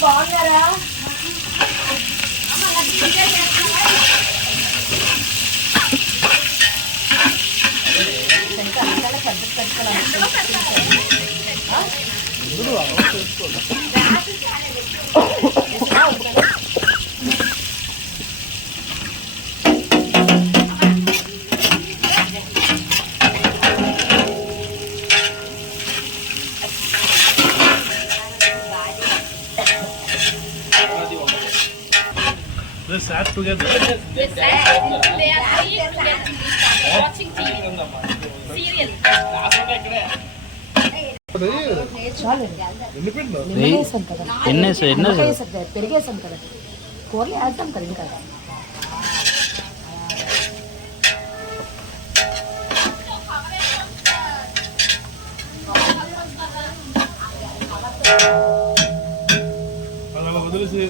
బాగున్నారా? They sat together. They are three together watching TV. Serial. పెరిగేసాం కదా కూరలు వేస్తాం కదా ఇంకా వదిలేసి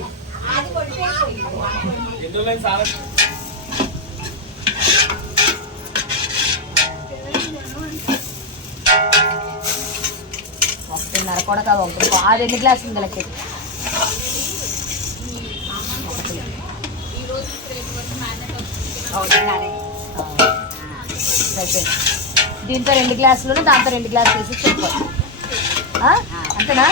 ఒకటిన్నర కూడా కాదు ఒకటి బాగా 2 గ్లాసులు నెలకి దీంతో 2 గ్లాసులు దాంతో 2 గ్లాసులు వేసి చెప్పాలి అంతేనా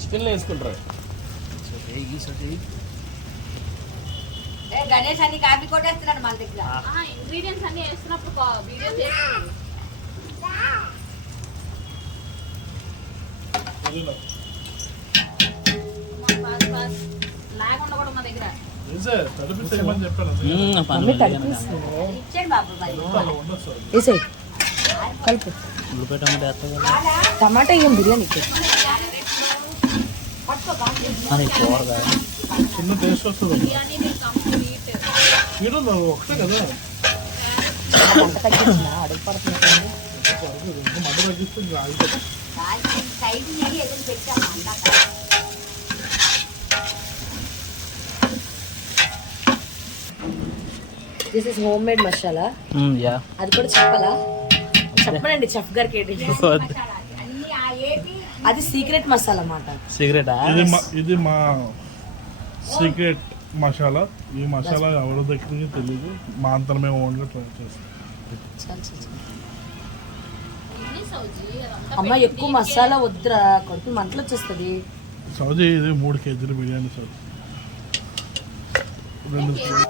చికెన్ లో వేసుకుంటారు గణేష్ అన్ని కాపీ కొట్టేస్తున్నాడు మన దగ్గర ఇంగ్రీడియంట్స్ అన్ని వేస్తున్నప్పుడు వీడియో చేస్తున్నాడు లాగ్ ఉండకూడదు మా దగ్గర కలుపు టమాటా ఏం బిర్యానీకి చిన్న టేస్ట్ వస్తుంది ఒకటే కదా అడుగు పడుతుంది మంట తగ్గిస్తుంది this is home made masala అది కూడా చెప్పాలా చెప్పనండి చెఫ్ గారికి అది సీక్రెట్ మసాలా అన్నమాట సీక్రెట్ ఇది మా సీక్రెట్ మసాలా ఈ మసాలా ఎవరి దగ్గరికి తెలియదు మా అంతా మేము ఓన్గా ట్రై చేస్తాం అమ్మ ఎక్కువ మసాలా వద్దురా కొడుకు మంటలు వచ్చేస్తుంది సౌజీ ఇది 3 కేజీలు బిర్యానీ సౌజీ 2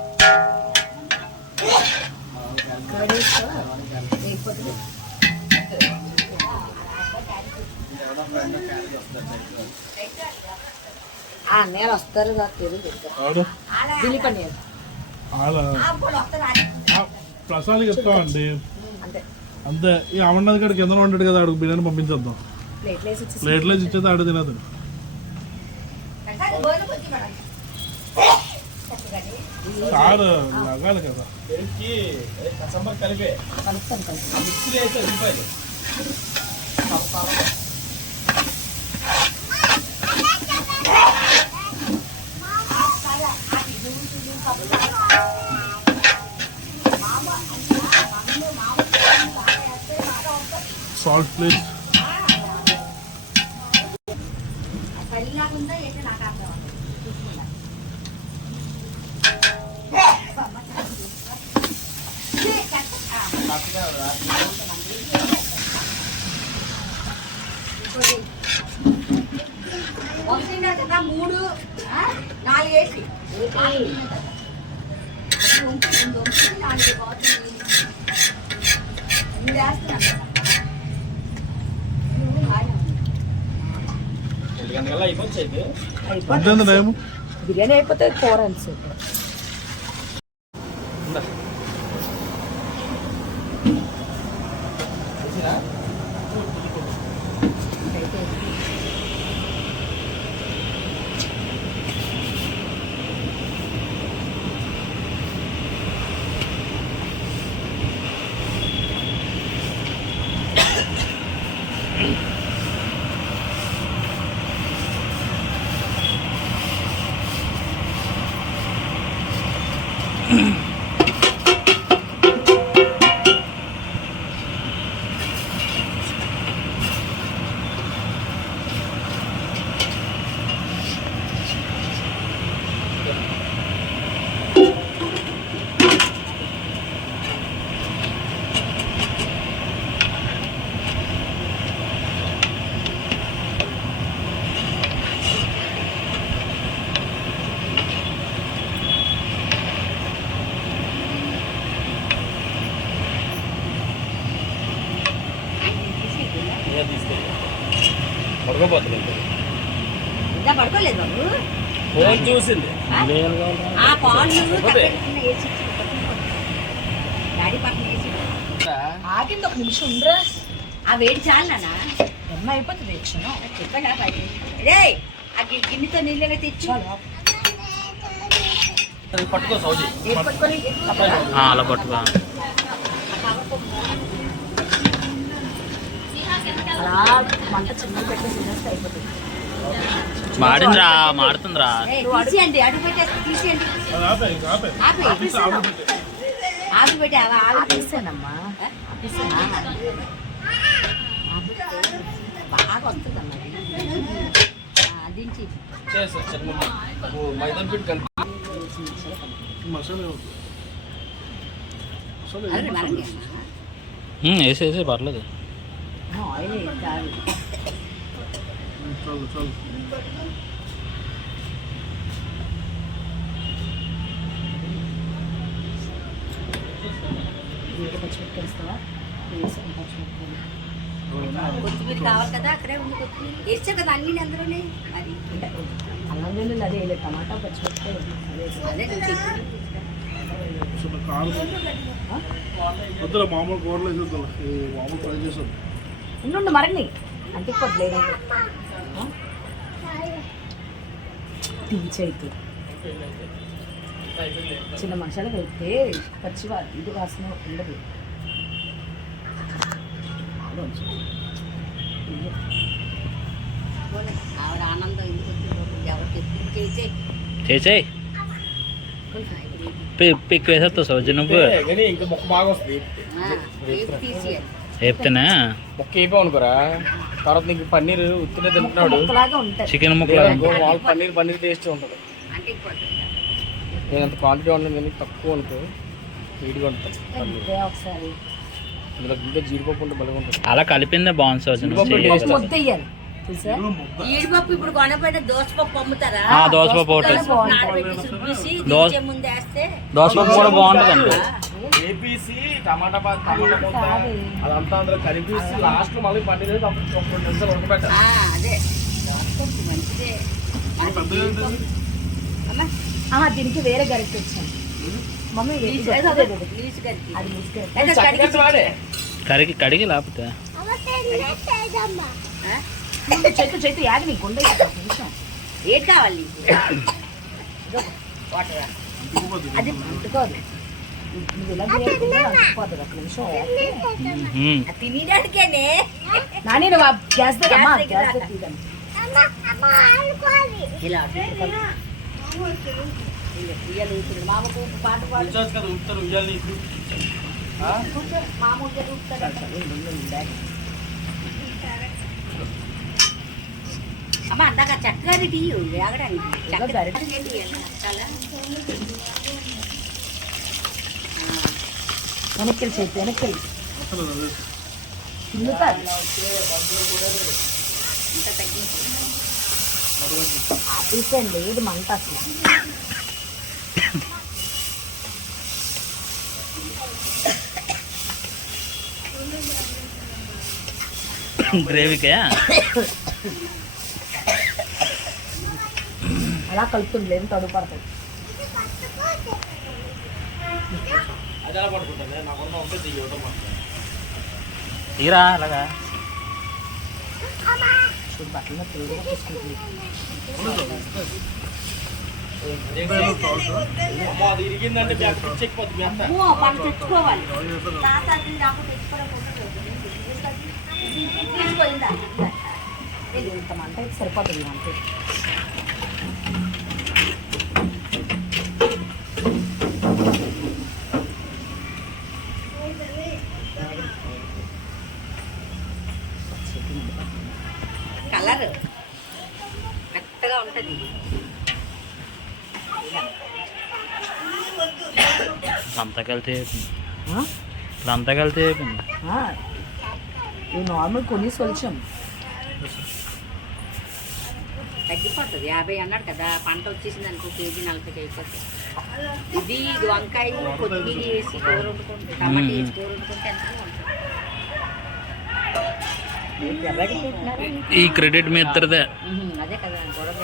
అన్నయ్య వస్తారు ప్రసాద్ చెప్తామండి అంతే ఈ అమర్నాథ్ గడికి ఎంత ఉంటాడు కదా అడుగు బిర్యానీ పంపించేద్దాం ప్లేట్లో ఇచ్చేది ఆడ తినదు కాదు లగాలి కదా సాల్ట్ ప్లీజ్ మూడు 4 వేసి 4 బిర్యానీ అయిపోతే 4 అవర్స్ ఇంకా పడుకోలేదు బాబు. ఫోన్ చూసింది ఆ పాలు వేసి డాడీ పక్కన వేసి ఆగింది ఒక నిమిషం ఉండరా. ఆ వేడి చాలు నాన్న. అమ్మ అయిపోతుంది క్షణం. చెప్పగా రే ఆ గిన్నెతో నీళ్ళగా తెచ్చు. పట్టుకో సౌజీ పట్టుకొని అలా పట్టుకో. అలా మంట చిన్న పెట్టి తినేస్తే అయిపోతుంది. మాడిందిరా, మాడుతుందిరా. తీసేయండి అడుగు పెట్టేసి తీసేయండి. అది ఆపే, ఇంకా ఆపే. ఆపి ఆపేసి ఆవిడ పెట్టే. ఆపి పెట్టి అలా ఆపేసానమ్మా. బాగా వస్తుంది అన్నది దించి చేస్తా చిన్న మైదా పిండి కలిపి మసాలా వేయవద్దు. మసాలా అదే ఏం మనం మసాలా? వేసేసి పర్లేదు. ఆయిల్ కాదు. చాలు చాలు. పచ్చిమిరపకాయలు కొత్తిమీర కావాలి కదా అక్కడే ఉంది కొత్తిమీర వేస్తే కదా అన్ని అందులోనే అది అల్లం వెల్లుల్లి అదే వేయలేదు. టమాటా పచ్చిమిరపకాయ అదే చిన్న కారం వద్దురా, మామూలు కూరలు వేసేద్దాం. మామూలు ఫ్రై చేసేద్దాం. ఉండు మరని అంటిపోద్దు లేదంటే టీచైతే చిన్న మసాలా పెడితే పచ్చివా ఇది వాసన ఉండదు. ఆవిడ ఆనందం ఎందుకు వచ్చింది ఎవరికి ఎప్పుడు చేసే చేసేయి. పిక్ వేసేస్తావు సౌజీ నువ్వు. కానీ ఇంకా మొక్క బాగా వస్తుంది తీసేయాలి. చెప్తేనే మొక్క వేపావు అనుకోరా. తర్వాత నీకు పన్నీర్ ఉత్తినే తింటున్నాడు. ముక్కలాగా ఉంటాయి. చికెన్ ముక్కలు. వాళ్ళు పన్నీర్ టేస్ట్ ఉంటుంది. అంటే ఇప్పుడు నేను అంత క్వాంటిటీ ఉండదు కానీ తక్కువ అనుకో నీట్గా ఉంటుంది పన్నీర్. ఇదే ఒకసారి ఇందులో ఇంకా జీడిపప్పు ఉంటే బలంగా ఉంటుంది. అలా కలిపిందే బాగుంది సౌజీ. జీడిపప్పు ముద్ద వేయాలి చూసా. ఈడిపప్పు ఇప్పుడు కొనపోయిన దోసపప్పు అమ్ముతారా? దోసపప్పు ఒకటి. నానబెట్టి సుబ్బేసి దోస- దించే ముందు వేస్తే దోసపప్పు కూడా బాగుంటుంది అండి. ఏపీసీ టమాటా అదంతా అందులో కలిపేసి లాస్ట్ లో మళ్ళీ పన్నీర్ వేసి అప్పుడు ఒక 2 నిమిషాలు ఉడకబెట్టాలి. అదే దోసపప్పు మంచిదే. పెద్దగా ఏంటది? దీనికి వేరే గరిటె వచ్చాను మమ్మీ. లీసు గరికి. అది ముసుగు అయితే కడిగి వాడే కడిగి లేకపోతే చేతు యాది నీకు ఉండే నిమిషం ఏది కావాలి నీకు? వాటరా అది అంటుకోదు. నువ్వు ఇలా చేయకుండా అంటుకోదు. ఒక నిమిషం తినడానికేనే నాని నువ్వు గ్యాస్ దగ్గర గ్యాస్ గ్యాస్ దగ్గర దగ్గర తీద్దాం. ఇలా ఉయ్యాలు ఊపుతున్నాడు. మామకు పాట పాడు. రీఛార్జ్ కదా ఉత్తరు ఉయ్యాలి నీకు. మామ ఉయ్యాలు ఊపుతాడు. అమ్మ అందాక చక్కగా టీ వేగడానికి చక్కగా వెనక్కి చేతి వెనక్కి అసలు అదే. తిన్నుతారు. ఇంకా తగ్గించి ఆపేసండి ఇది మంట అసలు. గ్రేవీకే అలా కలుపుతుంది లేదు తడుపు పడుతుంది. అది ఎలా పడుకుంటుంది నాకున్న ఉంటే చెయ్యడం తీరా అలాగా. చూడు బట్టలు తెలుగుగా తీసుకుంటుంది. అది ఇరిగిందంటే బ్యాక్ చెక్కిపోతుంది మీ అంతా. మనం తెచ్చుకోవాలి. తాతాకి నాకు తెచ్చుకోవడం తీసుకోయిందా? ఇంత మంట అయితే సరిపోతుంది అంతే. కలర్ కరెక్ట్గా ఉంటుంది. అంతా కలిసి అంతా కలిసి అయిపోయింది. ఇవి నార్మల్ కొనేసి వచ్చాం. తగ్గిపోతుంది. 50 అన్నాడు కదా. పంట వచ్చేసింది అనుకో కేజీ 40 అయిపోతుంది. ఇది వంకాయ కొత్తిమీర వేసి కూర వండుకుంటే టమాటా వేసి కూర వండుకుంటే ఎంత ఉంటుంది. ఎవరికి పెట్టినారు? ఈ క్రెడిట్ మీ ఇద్దరిదే. అదే కదా గొడవ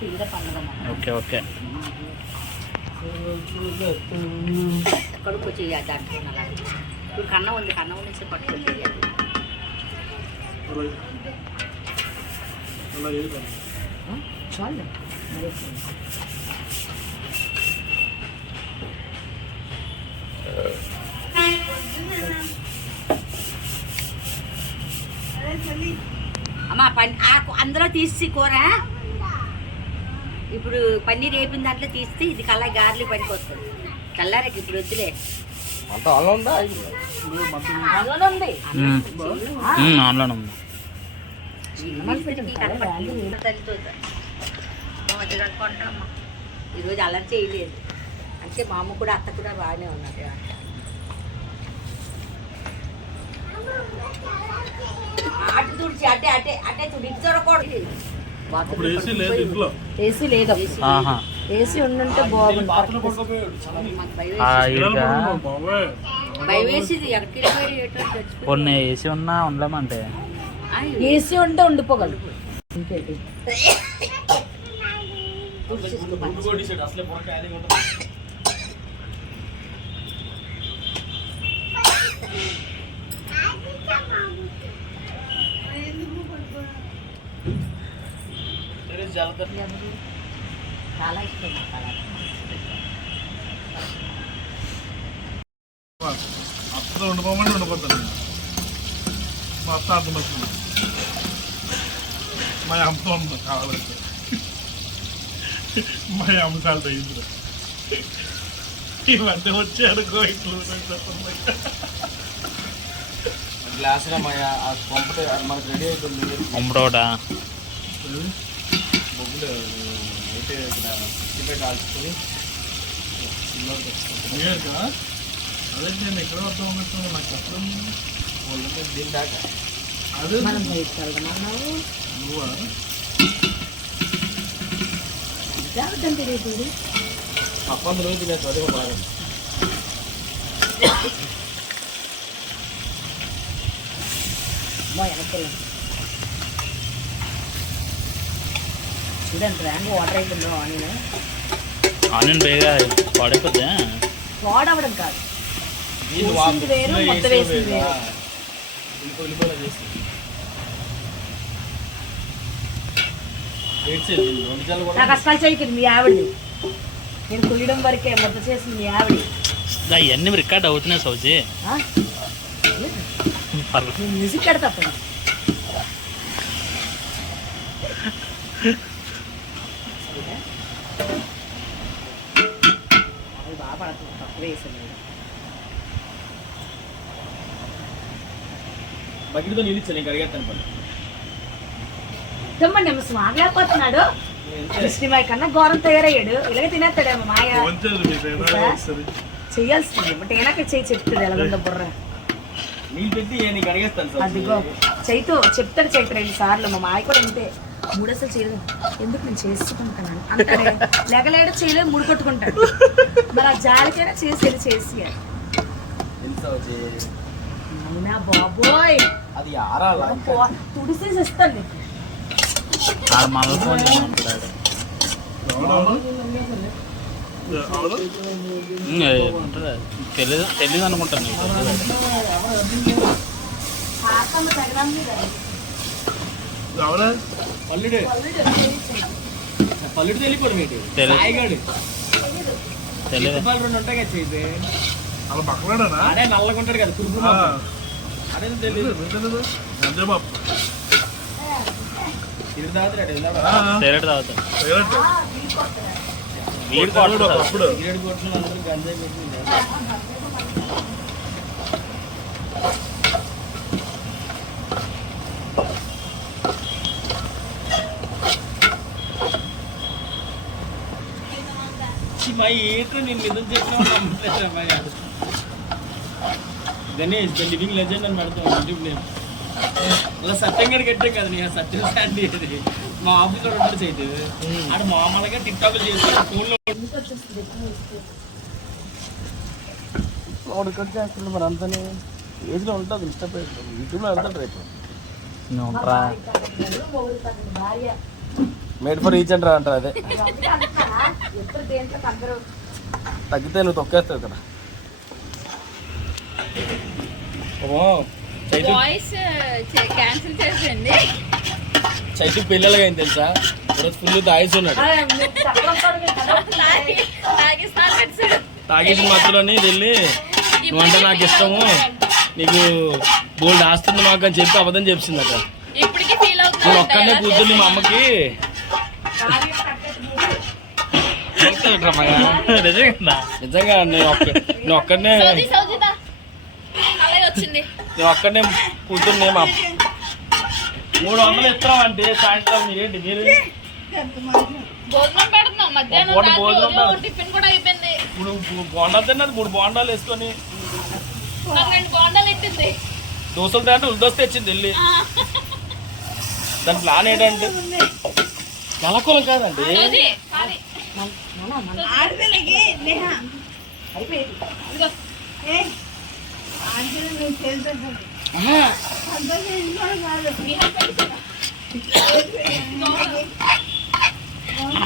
తీర పండుగ ఓకే ఓకే. కడుపు చేయాలి దాంట్లో అలాగే. ఇప్పుడు కన్నం ఉంది, కన్నం నుంచి పట్టుకొని చేయాలి. చాలు అమ్మ అందులో తీసి కూర ఇప్పుడు పన్నీర్ వేపిన దాంట్లో తీస్తే ఇది కల్లా గార్లీ పనికి వస్తుంది. కల్లారకి ఇప్పుడు వద్దులే. అంత అలా ఉందా? అందులోనే ఉంది. ఆన్లైన్ ఉంది. ఈరోజు అలర్ట్ చేయలేదు అంటే మా అమ్మ కూడా అత్త కూడా బాగానే ఉన్నారు. అటు తుడిచి అటే అటే అటే తుడి ఇటు చూడకూడదు. అప్పుడు ఏసీ లేదు ఇంట్లో. ఏసీ లేదు. ఆహా. ఏసీ ఉండుంటే బాగుంది. బాబాయ్ భయం వేసింది ఎక్కడికి కొన్ని ఏసీ ఉన్నా ఉండలేమంటే. ఏసీ ఉంటే ఉండిపోగలరు. ఇంకేంటి అసలే పొర క్యారింగ్ ఉంటుంది. చాలా ఇష్టం అప్పుడు ఉండిపోమంటే ఉండిపోతాను. మా అత్త అర్థం వస్తుంది. మా అమ్మతో ఉంది కావాలంటే. మా అమ్మ కాలు తగ్గింది. ఇవన్నీ వచ్చి అనుకో ఇట్లు గ్లాస్ పంపితే మనకు రెడీ అవుతుంది. అమ్మడోట బొగ్గులు అయితే ఇక్కడ చికెన్ కాల్చుకొని అదే నేను ఎక్కడ వద్దాం ఉన్నట్టు నాకు అర్థం. వాళ్ళకి దీని దాకా అదే మనం బయటకు వెళ్దామన్నావు. నువ్వా జాగ్రత్త తెలియదు. అప్పందులో తినేసి అదే బాగా చూడండి ర్యాంక్ వాటర్ అయిపోయిందో ఆనియన్. ఆనియన్ బేగా పాడైపోద్ది. వాడవడం కాదు, నీళ్ళు వేసింది వేరు, మొత్తం వేసింది వేరు. ఉల్లిపాయలు చేసి నాకు అసలు చేయకండి మీ ఆవిడది. నేను కుయ్యడం వరకే మొత్తం చేసింది మీ ఆవిడ. ఇవన్నీ రికార్డ్ అవుతున్నాయి సౌజీ. నేను మ్యూజిక్ కడతా అప్పుడు. బాగా పడుతుంది, తక్కువ వేసింది. బకెట్తో నీళ్ళు ఇచ్చాను ఇంకా అడిగేస్తాను పని. తమ్మండి ఏమో స్వాగలేకపోతున్నాడు. కృష్ణమాయ కన్నా ఘోరం తయారయ్యాడు. ఇలాగే తినేస్తాడేమో మాయ. చెయ్యాల్సింది బట్ ఏనాక చెయ్యి చెప్తుంది ఎలాగుందో బుర్ర. నీళ్ళు పెట్టి నీకు అడిగేస్తాను సార్. అదిగో చైతు చెప్తాడు చైతు 2 సార్లు. మా మాయ కూడా అంతే. 3 అసలు చేయలేదు. ఎందుకు నేను చేసుకుంటాను అంటాడే. లేకలేడు చేయలేదు, 3 కొట్టుకుంటాడు. మరి ఆ జాలికైనా చేసి అవునా బాబోయ్. అది ఆరాలా తుడిసేసి ఇస్తాను నీకు. తెలీదు అనుకుంటాను. పల్లుడు పల్లుడు తెలియపోడు మీకు సాయిగాడు తెలియదు. పళ్ళు 2 ఉంటాయి కదా చేసి అలా పక్కడానా? అదే నల్లగుంటాడు కదా కురుపు అదే తెలియదు. ఇది తాగుతాడు సిగరెట్ తాగుతా. వీడు అప్పుడు సిగరెట్ కొట్టిన అందరూ గంజాయి పెట్టింది. మా ఏంటో నేను నిజం చెప్పినా గణేష్ ద లివింగ్ లెజెండ్ అని పెడతాం యూట్యూబ్ నేమ్. అలా సత్యంగా కట్టాం కదా నేను సత్యం శాండీ అది మా ఆఫీస్లో ఉంటాడు సైట్. ఆడ మామూలుగా టిక్ టాక్లు చేస్తాడు ఫోన్లో చేస్తుండే మరి అంతనే ఏజ్లో ఉంటుంది ఇష్టపడి యూట్యూబ్లో వెళ్తాడు రేపు నువ్వు ఉంటారా? భార్య మేడ్ ఫర్ ఈచ్ అంటారా అంటారు అదే ఎప్పుడు దేంట్లో అందరూ తగ్గితే నువ్వు తొక్కేస్తావు ఇక్కడ వాయిస్ క్యాన్సిల్ చేసేయండి. చైతు పిల్లలుగా అయింది తెలుసా ఈరోజు ఫుల్ తాగేసి ఉన్నాడు. తాగేసిన మత్తులోని వెళ్ళి నువ్వంటే నాకు ఇష్టము నీకు బోల్డ్ ఆస్తుంది మాకు అని చెప్పి అబద్ధం చెప్పింది అక్కడ. ఇప్పటికి ఫీల్ నేను ఒక్కడనే కూర్చుని మా అమ్మకి నిజంగా నేను ఒక్కడనే అలాగే వచ్చింది. నేను ఒక్కడనే కూర్చుని మా 300 ఇస్తామంటే సాయంత్రం ఏంటి మీరు భోజనం పెడుతున్నాం మధ్యాహ్నం పూట రాత్రి భోజనం ఉదయం టిఫిన్ కూడా అయిపోయింది. ఇప్పుడు బోండాలు తిన్నది 3 బోండాలు వేసుకొని నాకు 2 బోండాలు ఎట్టింది. దోశలు తింటే ఉల్దోశ తెచ్చింది వెళ్ళి. దాని ప్లాన్ ఏంటంటే నెలకొలం కాదండి సోజీ, సారీ.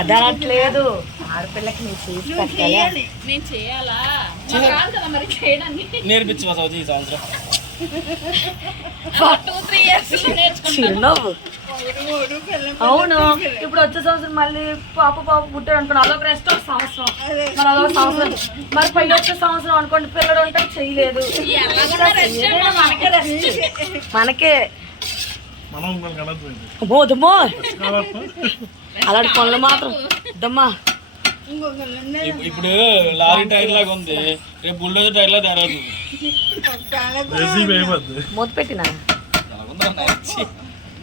అదనట్లేదు ఆడపిల్లకి నేను చేసి పెట్టాలి. నేను చేయాలా? నాకు రాదు కదా మరి చేయడానికి. నేర్పించు సౌజీ ఈ సంవత్సరం 2-3 years లో నేర్చుకుంటాను. చిరునవ్వు. అవును ఇప్పుడు వచ్చే సంవత్సరం మళ్ళీ పాప పుట్టాడు అనుకోండి అదొక రెస్ట్ ఒక సంవత్సరం మరి అదొక సంవత్సరం మరి పై వచ్చే సంవత్సరం అనుకోండి పిల్లడు ఉంటే చేయలేదు. ఏదైనా మనకే రెస్ట్ మనకే మనం కనద్దు బోధమో అలాంటి పనులు మాత్రం దమ్మా. ఇప్పుడు లారీ టైర్ లాగా ఉంది రేపు బుల్డోజర్ టైర్ లా తయారవుతుంది. మూత పెట్టినా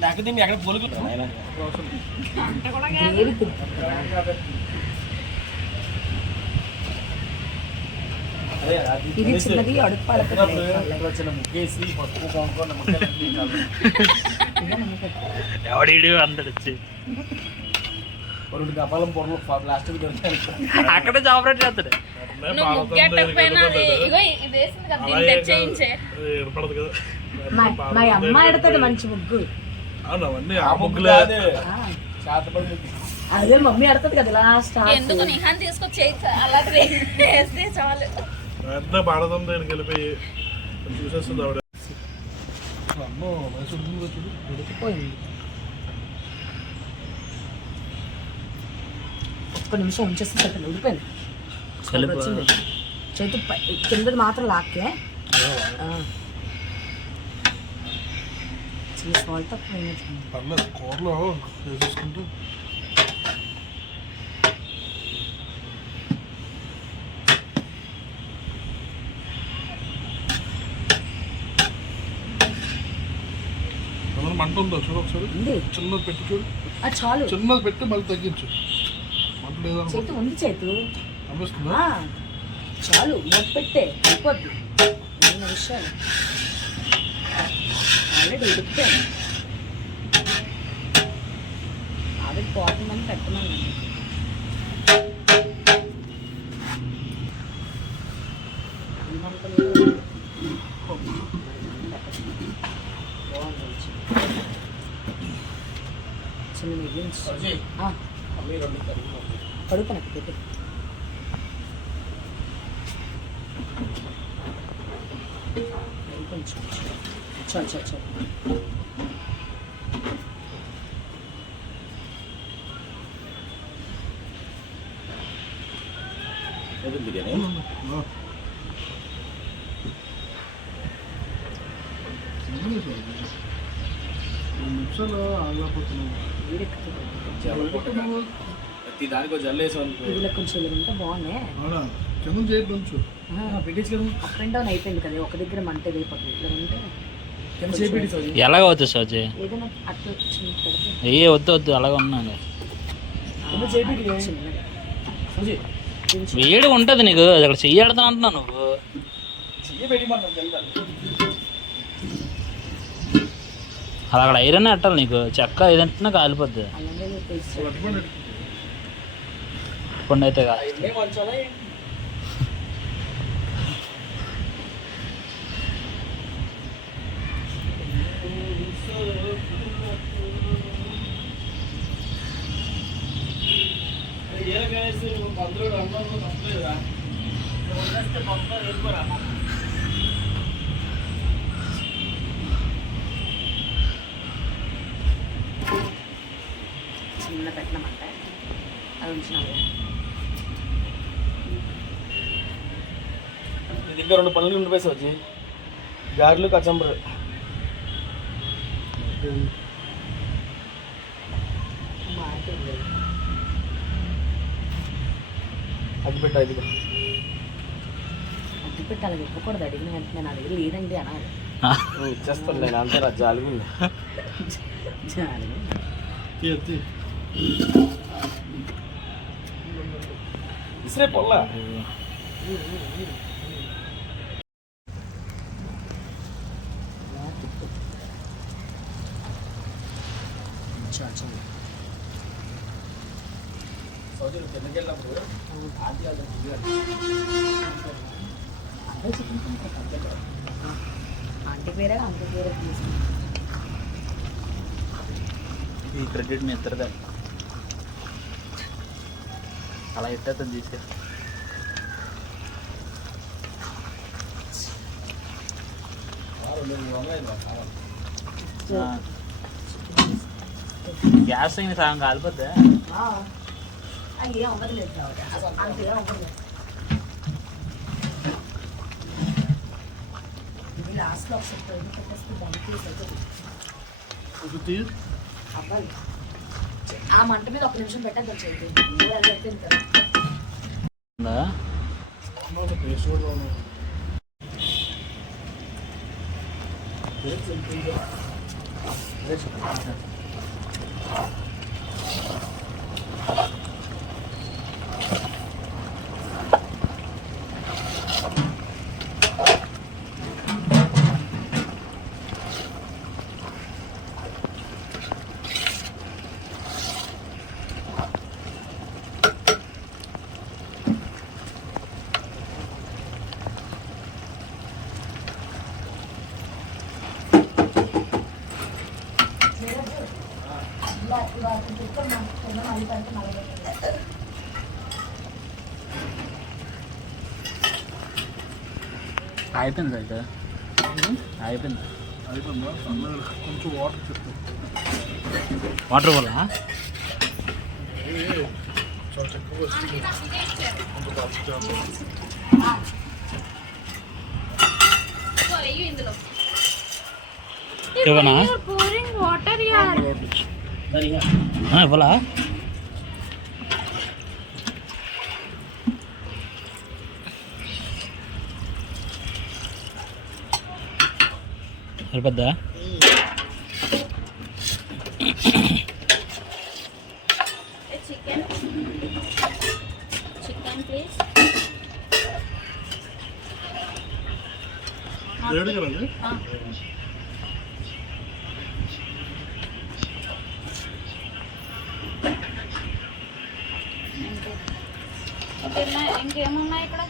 నాకు దీన్ని ఎక్కడ పొలుగు ఇది చిన్నది అడుగు పడుతుంది. వచ్చిన ముగ్గేసి పసుపు కొనుక్కొని ఎవడీడు అందరు వచ్చి 2 కపాలం పొరలు ప్లాస్టిక్ దొరికాయి. అక్కడే ఆపరేట్ చేస్తాడు. నువ్వు ముగ్గెట్టకపోయినా అది ఇగో ఇది వేసింది కదా దీన్ని తెచ్చేయించే. ఏర్పడదు కదా మా అమ్మ ఎడతది మంచి ముగ్గు. అవన్నీ ఆ ఆ ముగ్గు ముగ్గులే కాదు చేతపడి ముగ్గు. అదే మమ్మీ ఎడతది కదా లాస్ట్ ఎందుకు నిహాన్ తీసుకొచ్చి అలా వేస్తే చాలు. ఎంత భారతం దగ్గరికి వెళ్ళిపోయి చూసేస్తుంది ఆవిడ. అమ్మో వయసు ఉంటుందో చూడు. ఉడికిపోయింది. ఒక్క నిమిషం ఉంచేస్తే సరిపోయింది ఉడిపోయింది. వచ్చింది చేతి కిందది మాత్రం లాక్కే చిన్న సాల్ట్ తక్కువ పర్లేదు కూరలో వేసేసుకుంటూ మంట ఉందో చూడు ఒకసారి. చిన్నది పెట్టి చూడు. చాలు చిన్నది పెట్టి మళ్ళీ తగ్గించు. మంట లేదనుకో చేతు ఉంది చేతు అనిపిస్తుందా? చాలు మూత పెట్టే అయిపోద్ది. 2 నిమిషాలు ఆల్రెడీ ఉడికిపోయాను. ఆవిడ పోతుందని పెట్టమని చిన్న మిగిలించి కడుపు నాకు పెట్టు. కొంచెం చాలు చాలు చాలు. బిర్యానీ నిమిషాలు ఆగలేకపోతున్నాను. ప్రతి దానికి జల్లేసి ఇది కొంచెం ఉంటే బాగున్నాయి. అవునా కింద చేయడం కొంచెం పెట్టించు కదా అప్ అండ్ డౌన్ అయిపోయింది కదా ఒక దగ్గర మంట అయిపోతుంది. ఇట్లా ఉంటే కింద చేపెట్టి సౌజీ. ఎలాగ అవుతుంది సోజీ? ఏదైనా అట్లా చిన్న పెడితే ఏ వద్దు వద్దు అలాగ ఉన్నాను. కింద చేపెట్టి చిన్నది సౌజీ వేడి ఉంటుంది నీకు అక్కడ చెయ్యి ఆడుతాను అంటున్నావు నువ్వు. చెయ్యి పెట్టి మనం వెళ్తాను. అది అక్కడ ఐరన్ అట్టాలి నీకు. చెక్క ఏదంటున్నా కాలిపోద్ది. అలాగే టేస్ట్ పండు అయితే కాదు. ఎన్నే మంచాలా వేసి పంతులు రంగంలో తప్పలేదా వదిలేస్తే మొత్తం వెళ్ళిపోరా. చిన్న పెట్టినమాట అది ఉంచినాము. ఇది ఇంకా 2 పనులు ఉండిపోయి వచ్చి గారెలు కచంబరు అది పెట్టా ఇది అడ్డు పెట్టి అలా చెప్పకూడదు. అడిగిన వెంటనే నా దగ్గర లేదండి అనాలి. ఇచ్చేస్తాను నేను అంతే రా జాలిగా ఇసరే పొల్లా కిందకెళ్ళినప్పుడు ఆంటీ పేరే అంత పేరే తీసుకుంటాం. ఈ క్రెడిట్ మీ ఇద్దరిదే అలా ఇట్టేద్దాం తీసుకెళ్ళి. గ్యాస్ అయిన సగం కాలిపోద్దా? అయ్యే అవ్వదులేదు అంతగా అవ్వలేదు. ఇది లాస్ట్లో ఒకసారి పెట్టేస్తే దానికి అవ్వాలి. ఆ మంట మీద 1 నిమిషం పెట్టద్దాం చేయండి. పెట్టింది కదా ఉందా? అయిపోయింది అయితే అయిపోయింది. కొంచెం వాటర్ చెప్తాను. వాటర్ పోలా? చాలా చక్కగా వస్తుంది. కొంచెం పచ్చి ఇందులో ఇవ్వనా? వాటర్ ఇవ్వలా? సరిపోద్దా? Chicken please. వేడి కదండి. ఇంకేమున్నాయి ఇక్కడ?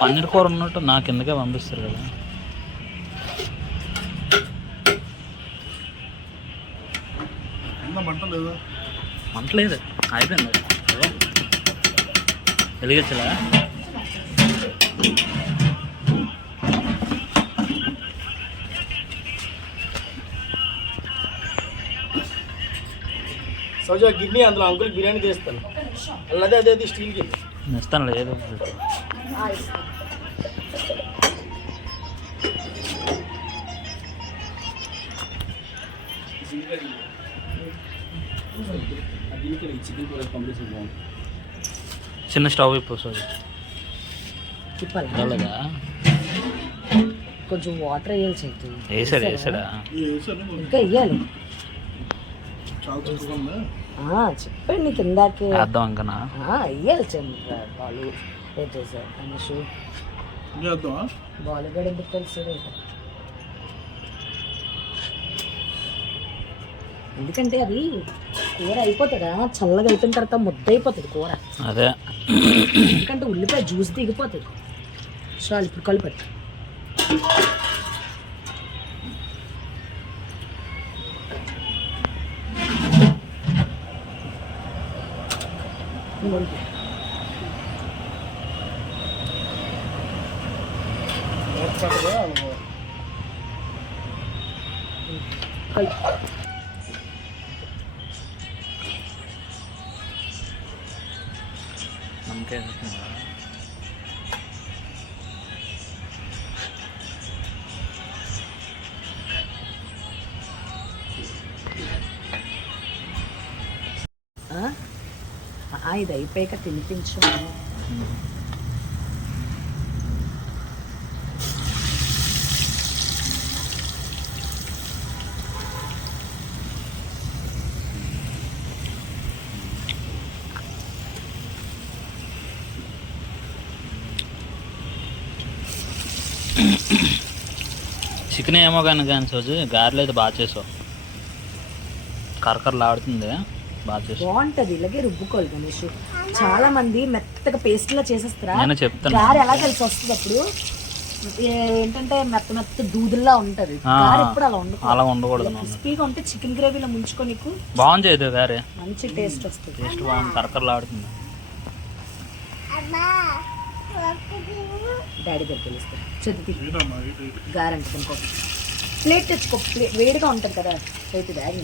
పన్నీర్ కూర ఉన్నట్టు నా కిందకే పంపిస్తారు కదా. మంట లేదా? మంట లేదు, అయిపోయింది. వెలిగించలా? సౌజా గిన్నె అందులో అంకుల్ బిర్యానీ చేస్తాను. అదే అదే అది స్టీల్ గిన్నె ఇస్తాను. లేదు చికెన్ కూర కాంబినేషన్ బాగుంది. చిన్న స్టవ్ అయిపోతుంది. తిప్పాలా? కొంచెం వాటర్ వేయాలి చేతి. వేసాడు వేసాడా? ఇంకా వేయాలి. చాలా చక్కగా ఉందా? చెప్పండి నీకు ఇందాకే. వేద్దాం ఇంకనా? వేయాలి బాలు సార్ అనేసి చేద్దామా? బాలుగడ ఎందుకు తెలుసు? ఎందుకంటే అది కూర అయిపోతుందా, చల్లగా అయిపోయిన తర్వాత ముద్ద అయిపోతుంది కూర. అదే ఎందుకంటే ఉల్లిపాయ జ్యూస్ దిగిపోతుంది. చాలు ఇప్పుడు కలిపి నమ్మకే ఇది అయిపోయాక తినిపించు. చికెన్ ఏమో కానీ సోజు గారెలు అయితే బాగా చేసావు. కరకరలు ఆడుతుంది, బాగా చేసావు. బాగుంటది, ఇలాగే రుబ్బుకోవాలి గణేష్. చాలా మంది మెత్తగా పేస్ట్ లా చేసేస్తారా, నేను చెప్తాను. గారె ఎలా కలిసి వస్తుంది అప్పుడు ఏంటంటే మెత్త దూదుల్లా ఉంటది. గారె ఎప్పుడు అలా ఉండకూడదు. క్రిస్పీగా ఉంటే చికెన్ గ్రేవీలో ముంచుకో, నీకు బాగుంది ఇది గారె, మంచి టేస్ట్ వస్తుంది. టేస్ట్ బాగుంది, కరకరలు ఆడుతుంది. డాడీ దగ్గరికి వెళ్ళిస్తారు. చదువు గారె అంటే ప్లేట్ తెచ్చుకో, వేడిగా ఉంటుంది కదా. అయితే డాడీ